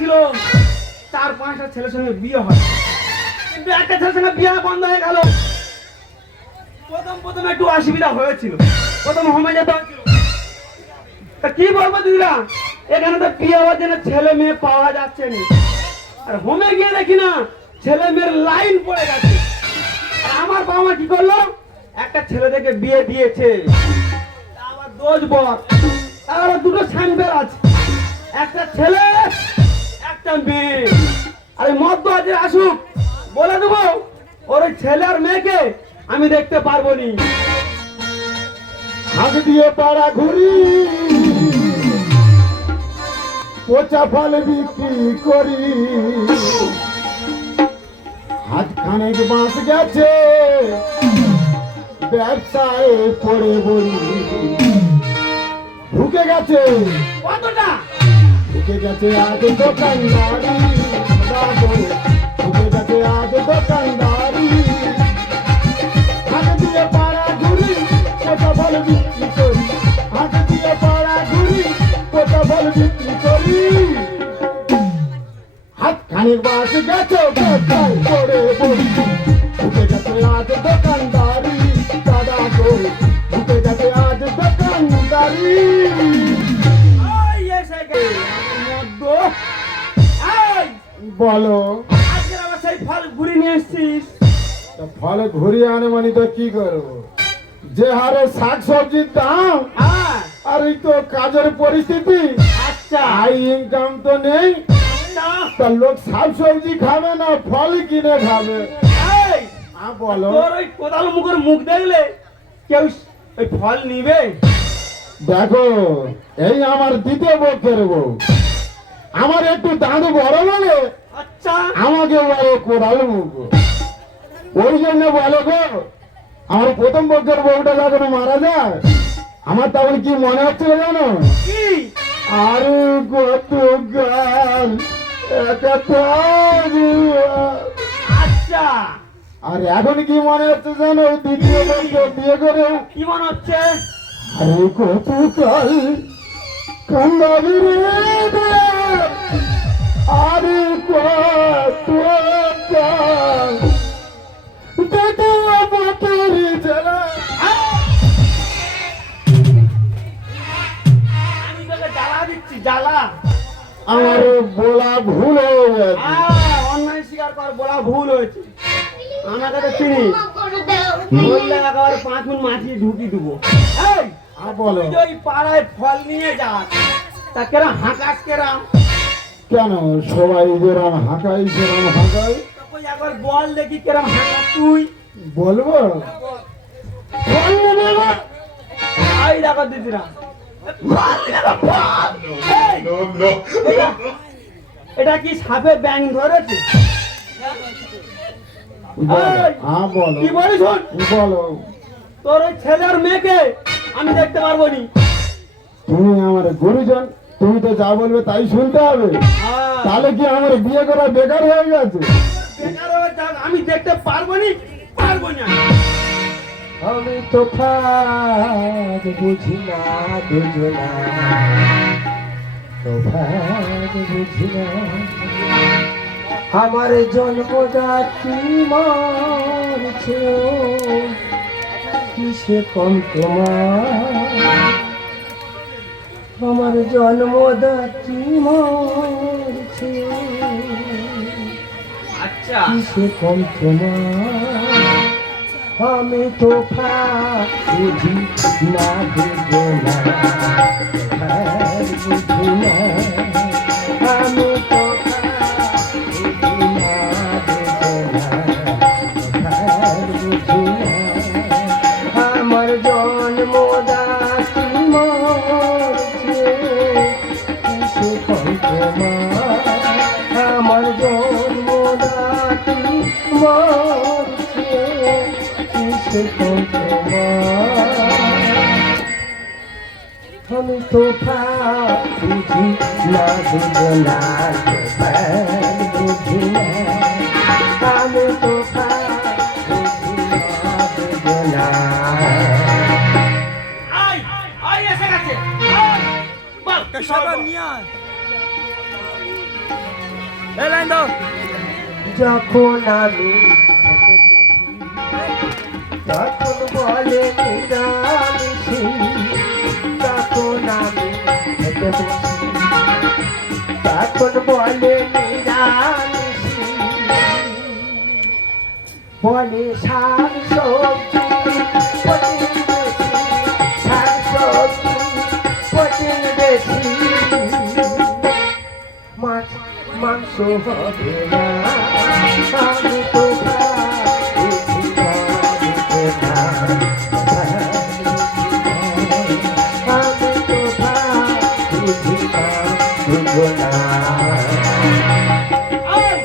ছিল 4-5টা ছেলের সঙ্গে বিয়ে হয়, কিন্তু একটা ছেলের সঙ্গে বিয়ে বন্ধ হয়ে গেল। প্রথম একটু অসুবিধা হয়েছিল, প্রথম হোমে যেতে হয়েছিল। তা কি বলবো দিদিরা, এখানে তো বিয়ে হওয়ার জন্য ছেলে মেয়ে পাওয়া যাচ্ছে না। আর হোমে গিয়ে দেখি না ছেলে মেয়ের লাইন পড়ে গেছে। আর আমার বাবা মা কি করলো, একটা ছেলে থেকে বিয়ে দিয়েছে, আবার 10 বর, আবার 2টো স্যাম্পেল আছে, একটা ছেলে একটা মেয়ে। আরে মদ্য আজ আসুক, বলে দেবো ওর ওই ছেলে আর মেয়েকে আমি দেখতে পারবো নি। হাত দিয়ে পাড়া ঘুরি, পচা ফল বিক্রি করি, হাত খানেক বাঁশ গেছে, ব্যবসায় পড়ে বলি। ঢুকে গেছে কতটা ঢুকে গেছে আজ দোকানদারি, ঢুকে গেছে আজ দোকানদারি। হাত দিয়ে পাড়া ঘুরি, পচা ফল বিক্রি করি, হাত দিয়ে পাড়া ঘুরি, পচা ফল বিক্রি করি। হাত খানিক বাস গেছে, ব্যবসায় পড়ে বলি। ঢুকে গেছে আজ দোকানদারি, দাদা গো, ঢুকে গেছে আজ দোকানদারি। ওই এসে গেছে মদ্য। এই বলো, আজকে আবার সেই ফল ঘুরে নিয়ে এসেছিস? তা ফল ঘুরিয়ে আনে মানে তো কি করবো, যে হারে শাক সবজির দাম হ্যাঁ, আর এই তো কাজের পরিস্থিতি, আচ্ছা আই ইনকাম তো নেই। না, তা লোক শাক সবজি খাবে না ফল কিনে খাবে। এই বলো, তোর ওই কোদাল মুখের মুখ দেখলে কেউ ওই ফল নিবে? দেখো এই আমার দ্বিতীয় পক্ষের বউ, আমার একটু দাঁত বড় বলে আচ্ছা আমাকে বলে কোদাল মুখ। ওই জন্য বলে গো, আমার প্রথম পক্ষের বউটা যখন মারা যায়, আমার তখন কি মনে হচ্ছিল জানো? কি? আর কত গান আচ্ছা, আর এখন কি মনে হচ্ছে জানো? দ্বিতীয় পক্ষে বিয়ে করে কি মনে হচ্ছে? আরে কত কাল কান্দাবি রে, আরে কত কাল আমি তোকে জ্বালা দিচ্ছি, জ্বালা। আমার বলা ভুল হয়ে গেছে। অন্যায় স্বীকার কর, বলা ভুল হয়েছে। আমার কাছে চিনি বললে একেবারে 5 মিনিট মাছিয়ে ঢুকি দেবো। এই বলো, তুই যে ওই পাড়ায় ফল নিয়ে যাস, তা কেরাম হাঁকাস কেরাম? কেন সবাই যেরাম হাঁকাই সেরাম হাঁকাই? তুই একবার বল দেখি কেরাম হাঁকাস তুই। বলবো? ফল নেবে না? আই দেখো দিদিরা, এটা কি সাপে ব্যাং ধরেছে? হ্যাঁ বলো, কি বলিস? শোন, বলো। তোর ওই ছেলের মেয়েকে আমি দেখতে পারবো নি। তুমি আমার গুরুজন, তুমি তো যা বলবে তাই শুনতে হবে। তাহলে কি আমার বিয়ে করা বেকার হয়ে গেছে? বেকার হয়ে যাক, আমি দেখতে পারবো নি, পারবো না। আমি তো ফাঁদ বুঝি না দুজনা, তো ফাঁদ বুঝি না। আমার জন্মদাত্রী মরছে, কিসে কম তোমার? আমার জন্মদাত্রী মরছে, আচ্ছা কিসে কম তোমার? আমি তো বুঝি না দুজনা, বুঝি না। আমি তো বুঝি না দুজনা, বুঝি না। আমার জন্মদাত্রী মরছে, কিসে কম তোমার? আমার জন্মদাত্রী মরছে, কিসে কম তোমার? আমি তো বুঝি না দুজনা, বুঝি না। আমি তো বুঝি না দুজনা। আই আই এসে গেছে, বল সবাই নিয়ে আয়। এই লাইন দাও। যখন আমি তখন বলে নিরামিষি, তখন আমি খেতে বসি, তখন বলে নিরামিষি, বলে শাক সবজি প্রোটিন বেশি, শাক সবজি প্রোটিন বেশি, মাছ মাংস হবে না, আমি তো বুঝি না, আমি তো বুঝি না, বুঝো না। এই,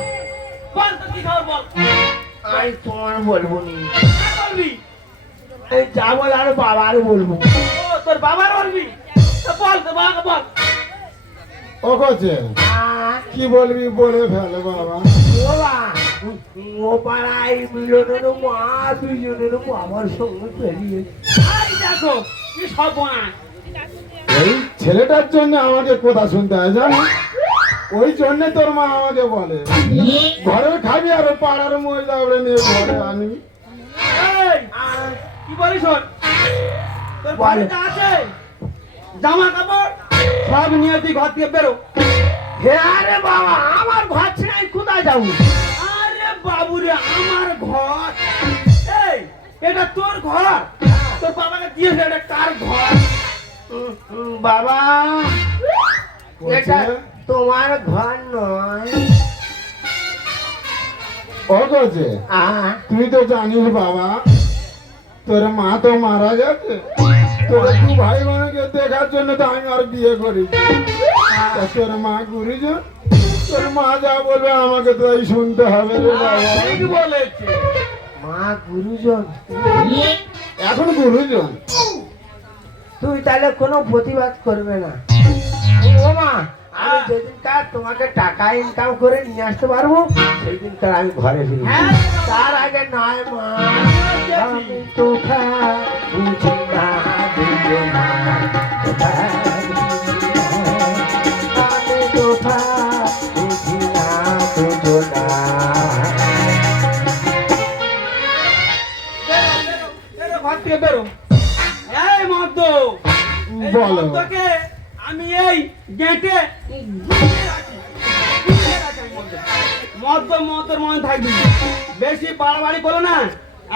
বল তো কি খবর বল। আমি তোমার বলবো নি, কি বলবি? এই যা বল আর বাবার বলবো। ও তোর বাবার বলবি? তো বল তো বাবাকে বল। ও করছে কি বলবি বলে ফেলে বাবা। বাবা ও পাড়ায় দুজনের মা দুজনের আমার সঙ্গে পেরিয়ে এই দেখো কি সব বনা। এই ছেলেটার জন্য আমাকে কথা শুনতে হয় জানো, ওই জন্য তোর মা আমাকে বলে ঘরে খাবি আর ওই পাড়ার মহিলা ওরে নিয়ে ঘরে আনবি। এই কি বলিস শোন, তোর বাড়িতে আছে জামা কাপড় সব নিয়ে তুই ঘর থেকে বেরো। হ্যাঁ রে বাবা, আমার ঘর ছেড়ে আমি কোথায় যাবো? আরে বাবুরে আমার ঘর, এই এটা তোর ঘর, তোর বাবাকে দিয়েছে, এটা কার ঘর? বাবা এটা বলছে, তোমার ঘর নয়। ও করছে তুই তো জানিস বাবা তোর মা তো মারা গেছে, তোর দু ভাই বোনকে দেখার জন্য তো আমি আর বিয়ে করেছি। তা তোর মা গুরুজন, তোর মা যা বলবে আমাকে তো এই শুনতে হবে রে বাবা। ঠিক বলেছে। মা গুরুজন, এখন গুরুজন তুই তাহলে কোনো প্রতিবাদ করবে না? ও মা, আমি যেদিনকার তোমাকে টাকা ইনকাম করে নিয়ে আসতে পারবো সেই দিনকার আমি ঘরে ফিরবো। হ্যাঁ, তার আগে নয় মা, আমি তো বুঝি না, বুঝো না, আমি তো বুঝি না, বুঝো না। বেরো, বেরো, ঘর থেকে বেরো। এই মদ্য, এই বলো। মদ্যকে আমি এই গেটে ঢুকিয়ে রাখি। ঢুকিয়ে রাখি আমি মদ্য। মদ্য মদ্যর মনে থাকবি, বেশি বাড়াবাড়ি করো না,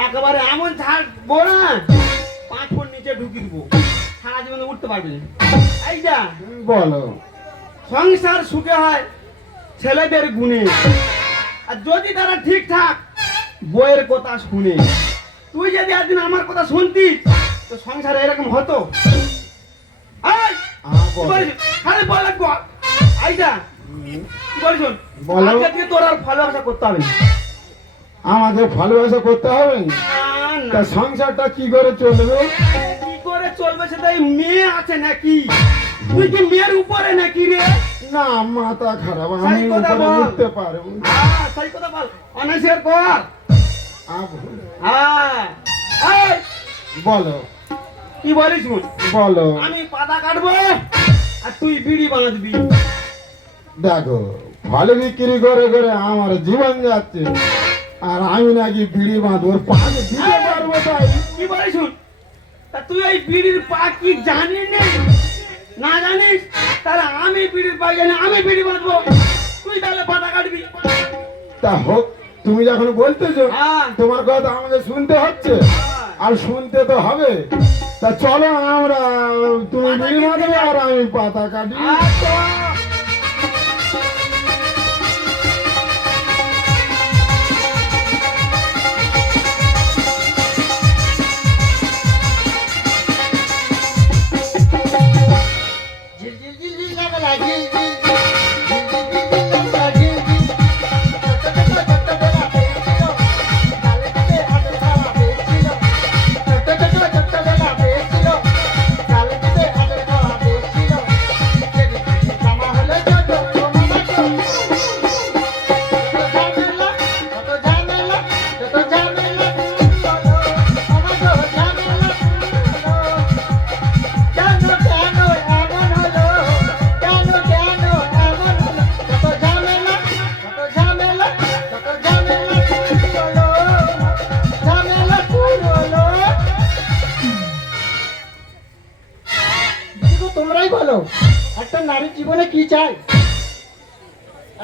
একেবারে এমন ছাড়বো না 5 ফুট নিচে ঢুকিয়ে দেবো, সারা জীবনে উঠতে পারবি না। এই যা, বলো। সংসার সুখে হয় ছেলেদের গুণে, আর যদি তারা ঠিকঠাক বইয়ের কথা শুনে। তুই যদি একদিন আমার কথা শুনতিস তো সংসারে এরকম হতো? এই, কি বলো। বলিস? খালি বল একটু। আইডা, কি বলিস? বলো। আজকে থেকে তোর আর ভালোবাসা করতে হবে না। আমাকে ভালোবাসা করতে হবে না? না, তা সংসারটা কি করে চলবে? কি করে চলবে সেটা এই মেয়ে আছে নাকি? তুই কি মেয়ের উপরে নাকি রে? না মাথা খারাপ, আমি সেই কথা উপরে বল। উঠতে পারবো না। সেই কথা বল, অনার্সের কর। এই, বলো কি বলিস শুন, বলো। আমি পাতা কাটবো আর তুই বিড়ি বানাবি। দেখো ফল বিক্রি করে করে আমার জীবন যাচ্ছে, আর আমি নাকি বিড়ি বাঁধবো, পাঁচ দিতে পারবো তাই? কি বলিস শুন, তা তুই এই বিড়ির পা কি জানিস না জানিস? তাহলে আমি বিড়ির পা জানি, আমি বিড়ি বাঁধবো, তুই তাহলে পাতা কাটবি। তা হোক, তুমি যখন বলতেছো হ্যাঁ। তোমার কথা আমাকে শুনতে হচ্ছে, আর শুনতে তো হবে। তা চলো আমরা, তুমি বিড়ি বাঁধবে আর আমি পাতা কাটি। আচ্ছা। কাল চায়?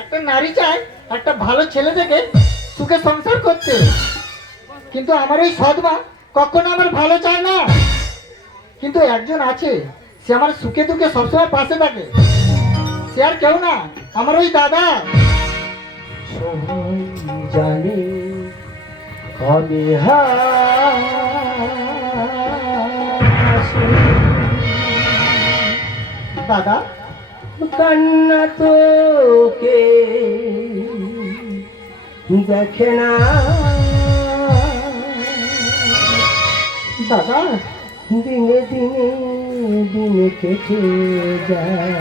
একটা নারী চায় একটা ভালো ছেলে দেখে সুখে সংসার করতে, কিন্তু আমার ওই সৎমা কখনো আমার ভালো চায় না। কিন্তু একজন আছে, সে আমার সুখে দুঃখে সবসময় পাশে থাকে। সে আর কেউ না, আমার ওই দাদা। সবাই জানে আমি হাসি, দাদা কান্না তোকে দেখে না। দাদা দিনে দিনে দিনে কেটে যায়,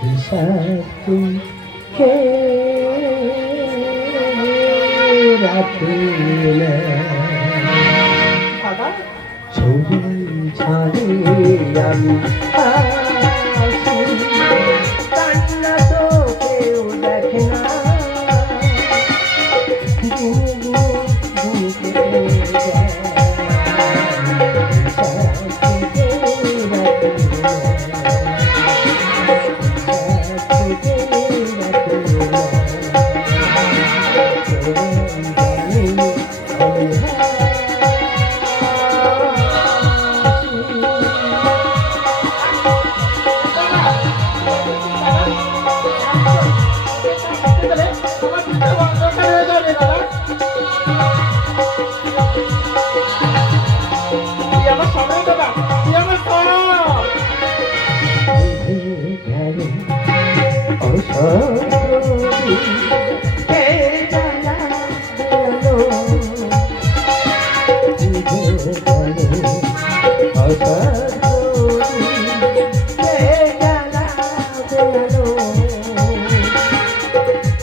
হিসাব তুই কে রাখে না। দাদা সবাই ছাড়ে আমি হাসি, কান্না তো কেউ দেখে না। দিনে দিনে দিন কেটে যায়, হিসাব কে রাখে না, হিসাব কে রাখে না। সবাই জানে আমি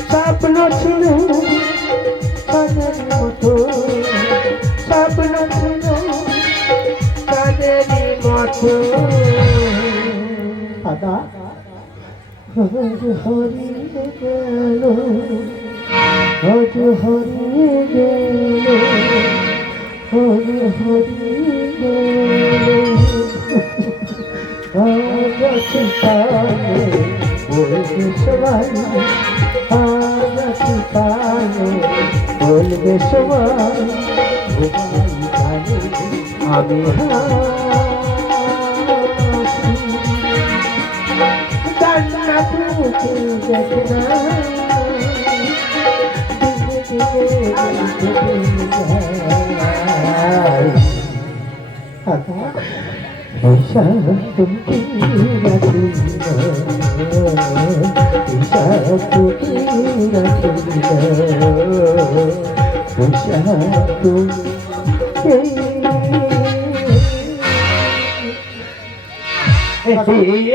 স্বপ্ন ছিল কাদের মতো, স্বপ্ন ছিল কাদের মতো। দাদা হরিয়ে গেল, আজ হরিয়ে গেল, আজ হরিয়ে গেল। আজ আছে তালে বলবে সবাই, আজ আছে তালে বলবে সবাই, আমি কান্না তোকে দেখে না।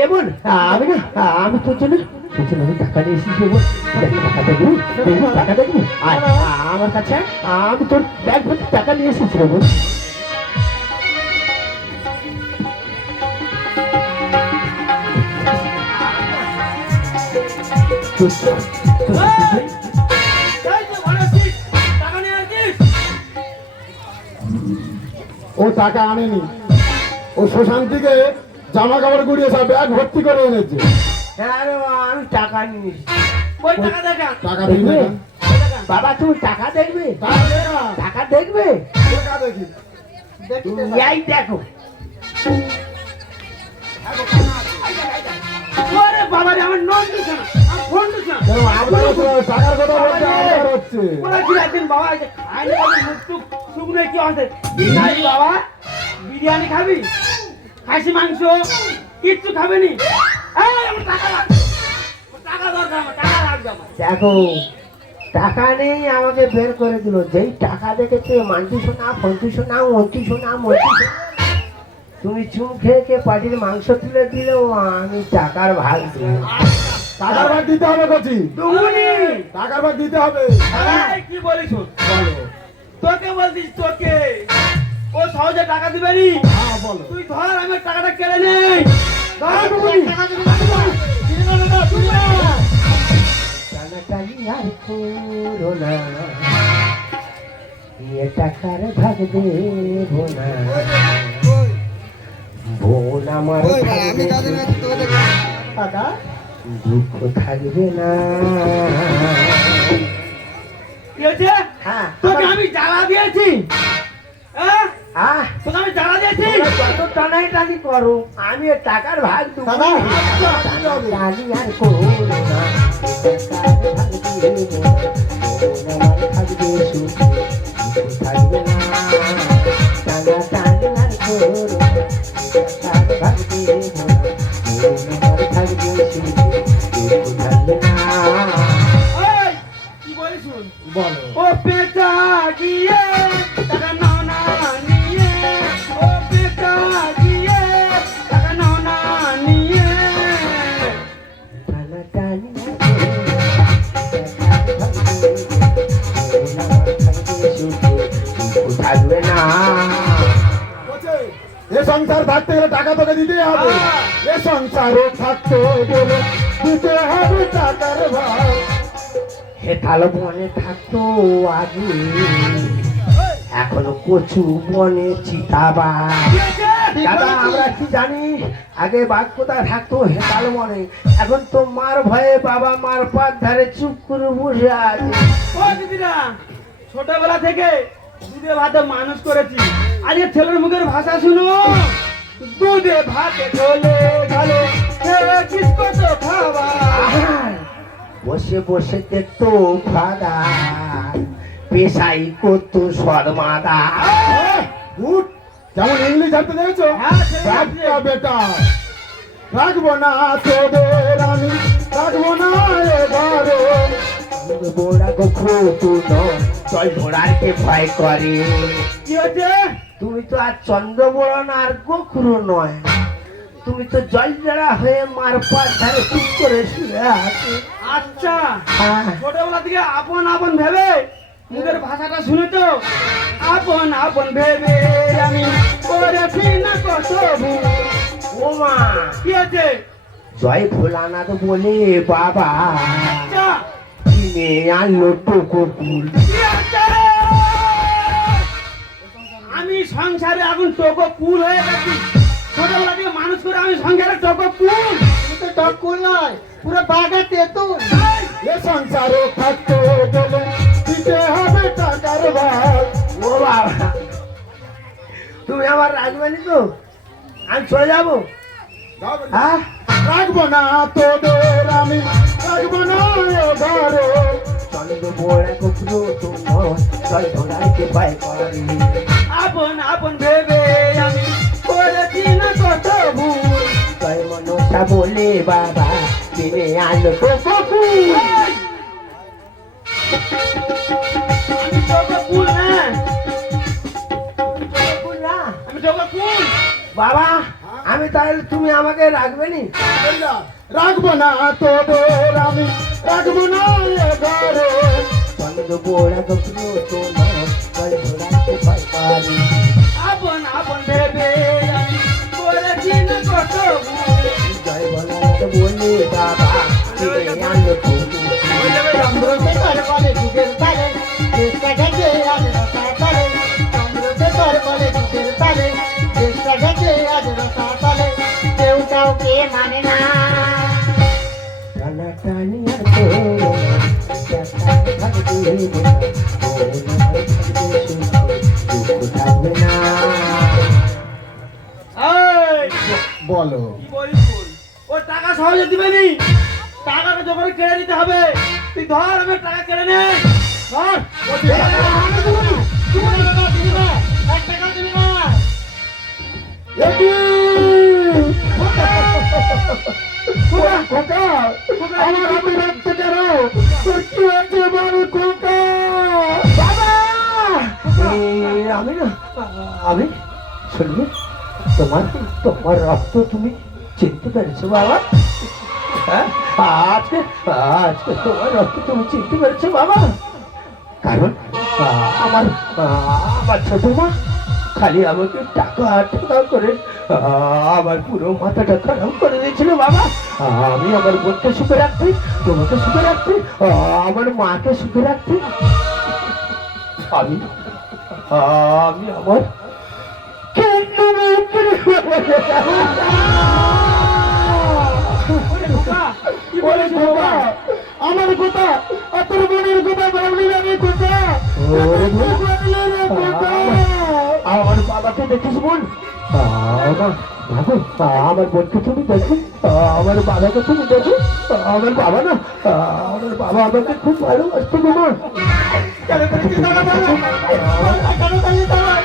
এমন আমি না, আমি তোর জন্য আমি টাকা নিয়ে এসেছি। টাকা দেখবি, টাকা দেখবি আমার কাছে, আমি তোর ব্যাগ ভর্তি টাকা নিয়ে এসেছি। বোন ও টাকা আনেনি, ও শ্মশান থেকে জামা কাপড় গুড়িয়ে সব ব্যাগ ভর্তি করে এনেছে। আমি টাকা নিয়ে এসেছি। টাকা দিই না, বাবা তুমি টাকা দেখবে, টাকা দেখবে, টাকা দেখি। এই দেখো। ওরে বাবা রে, আমার নন দিছে না, আমার ফোন দিছে না। আপনার টাকার কথা বলতে আমার হচ্ছে। ওরা কি একদিন বাবা এই যে খাইলে বাবা মুখ টুক শুকনো কি আছে? বিরিয়ানি বাবা, বিরিয়ানি খাবি? খাসি মাংস কিচ্ছু খাবে নি? এই আমার টাকা লাগবে, আমার টাকা দরকার, আমার টাকা লাগবে আমার। দেখো টাকা নেই, আমাকে বের করে দিল। যেই টাকা দেখেছে মান্টি শোনা, ফন্টি শোনা, মন্টি শোনা, মন্টি শোনা, তুমি চুন খেয়ে খেয়ে পাটির মাংস তুলে দিলেও আমি টাকার ভাগ দিই। টাকার ভাগ দিতে হবে কচি, দুগুনি টাকার ভাগ দিতে হবে। এই কি বলিস? বলো। তোকে বলছিস, তোকে ও সহজে টাকা দিবে নি? হ্যাঁ বলো। তুই ধর, আমি টাকাটা কেড়ে নেই। ধর দুগুনি। টানাটানি আর করো না, টাকার ভাগ দেবো না। বোন আমার থাকবে কাকা দুঃখ থাকবে না। কি হয়েছে? হ্যাঁ তোকে আমি জ্বালা দিয়েছি, হ্যাঁ? হ্যাঁ তোকে আমি জ্বালা দিয়েছি। তোমরা যত টানাই টানি করো আমি এর টাকার ভাগ দেবো। দাদা, টানি আর করো না, টাকার ভাগ দেবো না। আমার থাকবে সুখ, দুঃখ থাকবে না। টানা টানি আর করো না, টাকার ভাগ দেবো না। আমার থাকবে সুখ, দুঃখ থাকবে না। এই, কি বলিস শুন? বলো ও পেটা গিয়ে টাকা নাও না নিয়ে, ও পেটা গিয়ে টাকা নাও না নিয়ে। টানা টানি আর করো না, টাকার ভাগ দেবো না। আমার থাকবে সুখ, দুঃখ থাকবে না। বলছে, এ সংসার থাকতে গেলে টাকা তোকে দিতেই হবে। এ সংসারে থাকতে গেলে দিতে হবে টাকার ভাগ। হে কালো বনে থাকতো আগে, এখনো কচু বনে চিতাবাঘ। কি হয়েছে? দাদা আমরা কি জানি আগে বাঘ কোথায় থাকতো হেতাল বনে, এখন তো মার ভয়ে বাবা মার পার ধারে চুপ করে বসে আছে। ও দিদিরা, ছোটবেলা থেকে দুধে ভাতে মানুষ করেছি। আজকে ছেলের মুখের ভাষা শুনো। দুধে ভাতে ঢোলে ঢালে খেয়েছিস কত খাবার। আহার, বসে বসে দেখতো ফাদা, পেশাই করতো সরমাদা। উঠ, যেমন ইংলিশ জানতে দেখেছো? হ্যাঁ, ছেলে একটা বেটা রাখবো না তোদের আমি, রাখবো না এবারে। বোড়া গোখরো তুলো জল ঘোড়াকে ভয় করে। কি হয়েছে? তুমি তো আর চন্দ্রবরণ আর গোখরো নয়, তুমি তো জল জড়া হয়ে মার পার ধারে চুপ করে শুয়ে আছে। আচ্ছা, হ্যাঁ। ছোটবেলা থেকে আপন আপন ভেবে মুখের ভাষাটা শুনে তো, আপন আপন ভেবে আমি করেছি না কত ভুল। ও মা, কি হয়েছে? জয় ভোলানাথ বলে বাবা আচ্ছা, কিনে আনলো টোকো ফুল। কি হয়েছে? আমি সংসারে এখন টোকো পুল হয়ে গেছি। ছোটবেলা থেকে মানুষ করে আমি সংসারে টোকো পুল। তুমি তো টকুল নয়, পুরো বাঘা তেঁতুল। এ সংসারে থাকতে গেলে দিতে হবে টাকার ভাগ। ও বাবা, তুমি আমার রাজবানি তো, আমি চলে যাবো। হ্যাঁ রাখবো না তোদের আমি, রাখবো না এবারে। চন্দ্র বোড়া গোখরো তুলো জল ঘোড়াকে ভয় করে। আপন আপন ভেবে আমি করেছি না কত ভুল। জয় মনসা বলে বাবা কিনে আনলো টোকো ফুল। আমি টোকো পুল না, ফুল না? আমি টোকো পুল। বাবা আমি তাহলে তুমি আমাকে রাখবে নি? রাখবো না তোদের আমি, রাখবো না এবারে। চন্দ্র বোড়া গোখরো তুলো জল ঘোড়াকে ভয় করে। আপন আপন ভেবে আমি করেছি না কত ভুল। জয় মনসা বলে বাবা কিনে আনলো টোকো ফুল। চন্দ্রকে তার বলে যুগের তালে, দেশটা ঘেঁটে আজ রসা তালে। চন্দ্রকে তার বলে যুগের তালে, দেশটা ঘেঁটে আজ রসা তালে। কেউ কাউকে মানে না। টানা টানি আর করো না, টাকার ভাগ দেবো না। আমার থাকবে সুখ, দুঃখ থাকবে না। এই, বলো কি বলিস বল? ও টাকা সহজে দিবে নি, টাকাটা যখন কেড়ে নিতে হবে। তুই ধর, আমি টাকা কেড়ে নে, ধর। খোকা, আমার হাতে রাখতে কেন? তোর কি হয়েছে বল খোকা? আমি না, আমি শুনবে তোমার তোমার রক্ত তুমি চিনতে পেরেছো বাবা? হ্যাঁ, আজকে আজকে তোমার রক্ত তুমি চিনতে পেরেছো বাবা? কারণ আমার আমার ছোট মা খালি আমাকে টাকা টাকা করে আমার পুরো মাথাটা খারাপ করে দিয়েছিল বাবা। আমি আমার বোনকে সুখে রাখতে, তোমাকে সুখে রাখতে, আমার মাকে সুখে রাখতে আমি আমি আমার ওরে বাবা, আমার কথা আর তোর বোনের কথা ভাবলি না রে কথা। আমার বাবাকে দেখিস বোন? আমার বোনকে তুমি দেখো, আমার বাবাকে তুমি দেখো। আমার বাবা না, আমার বাবা আমাকে খুব ভালোবাসতো বাবা। কেন করেছিস দাদা বলো? কেন করেছিস দাদা?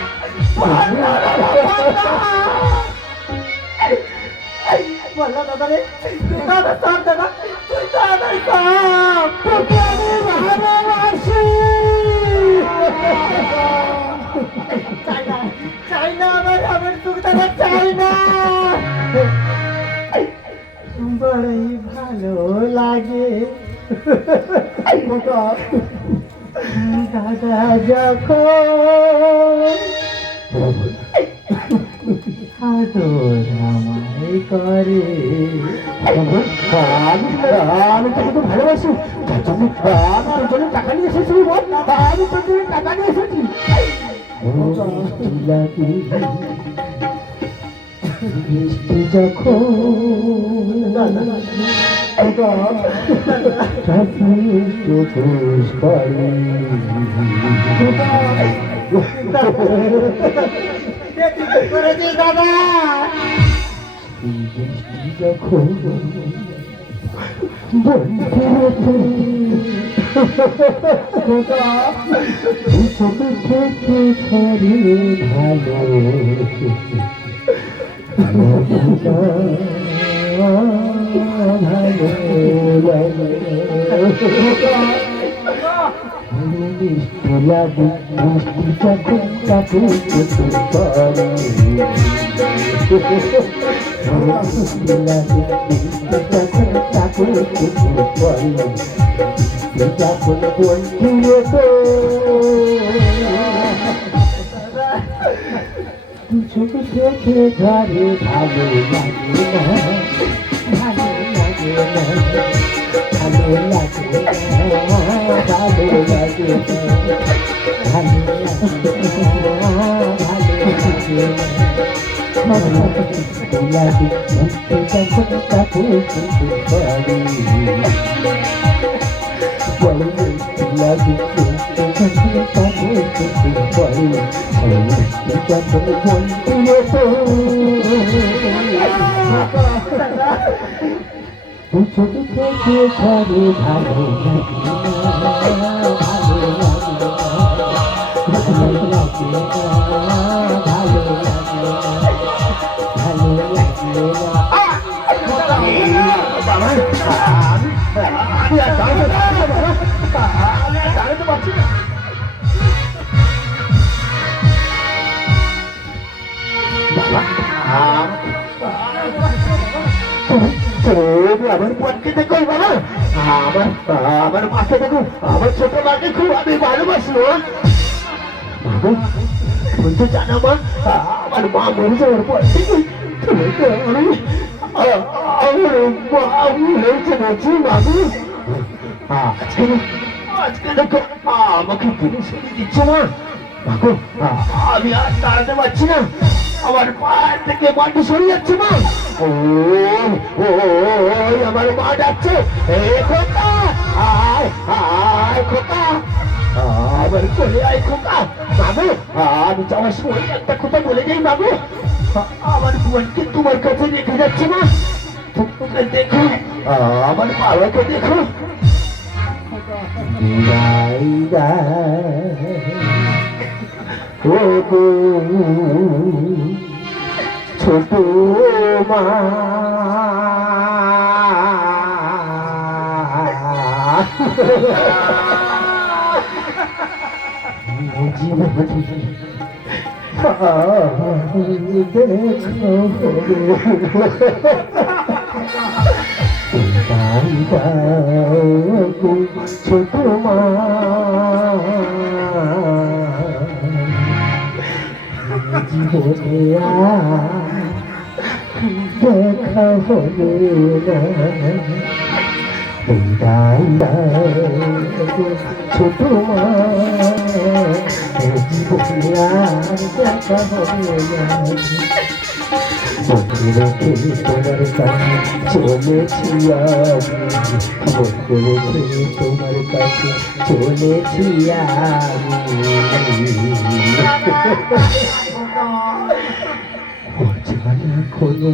বলো দাদা রে, দাদা সব দাদা, তুই তাড়াতাড়ি সব, তোকে আমি ভালোবাসি। চাই না আমার সুখ দাদা, চাই না। বড়ই ভালো লাগে দাদা যখন আদর আমায় করে। আমি তোকে তো ভালোবাসি, তার জন্য আমি তোর জন্য টাকা নিয়ে এসেছি বোন। আমি তোর জন্য টাকা নিয়ে এসেছি। বৃষ্টি যখন করেছিস দাদা? যখন চোখে থেকে ছড়িয়ে ভালো ভালো মিষ্টি লাগে, মিষ্টি যখন তাকে যখন বন্ধুরে তো চোখ থেকে ধরে ভালো লাগে না, ভালো লাগে না, ভালো লাগে না, ভালো লাগে না, ভালো লাগে যখন তাকে পারি বলে লাগে যখন তাকে পারি যখন বন্ধুরে তো ছোট থেকে ঘরে ভালো লাগে না, ভালো লাগে না, ভালো লাগে না, ভালো লাগে না, ভালো লাগে না। বাবা আমি আর দাঁড়াতে পারছি না। বাবা আমার বোনকে দেখো বাবা, আমার মাকে দেখো, আমার ছোট মাকে খুব আমি ভালোবাসি। বলতে জানো মা, আমার মা মরে যাওয়ার পর থেকে আমি হয়েছে বলছি মাগু। আজকে দেখো আমাকে তুমি শুনে দিচ্ছ না মাগো, আমি আর দাঁড়াতে পারছি না, আমার পায়ের থেকে মাটি সরে যাচ্ছে মা। ওই আমার মা ডাকছে, খোকা আয় আয়, খোকা আমার কোলে আয় খোকা। মাগো আমি যাওয়ার সময় একটা কথা বলে যাই মাগো, আমার বোনকে তোমার কাছে রেখে যাচ্ছে মা, তোকে দেখো, আমার বাবাকে দেখো। ও ছোট মা ছোট মা জীবনে দেখা হবে না, ছোট মা জীবনে দেখা হবে না। বন্ধু রেখে তোমার কাছে চলেছি আমি, বন্ধু রেখে তোমার কাছে চলেছি আমি। অজানা কোনো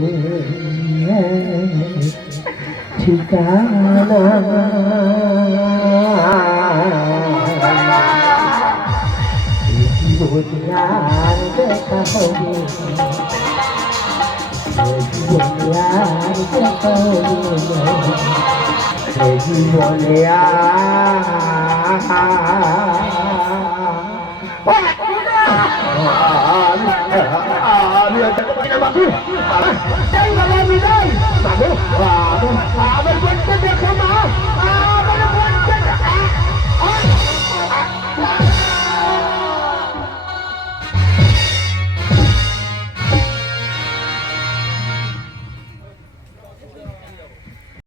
ঠিকানা জীবনার দেখা হবে, জীবনার দেখা হবে, জীবনে আমি আর যেতে পারি না বাবু।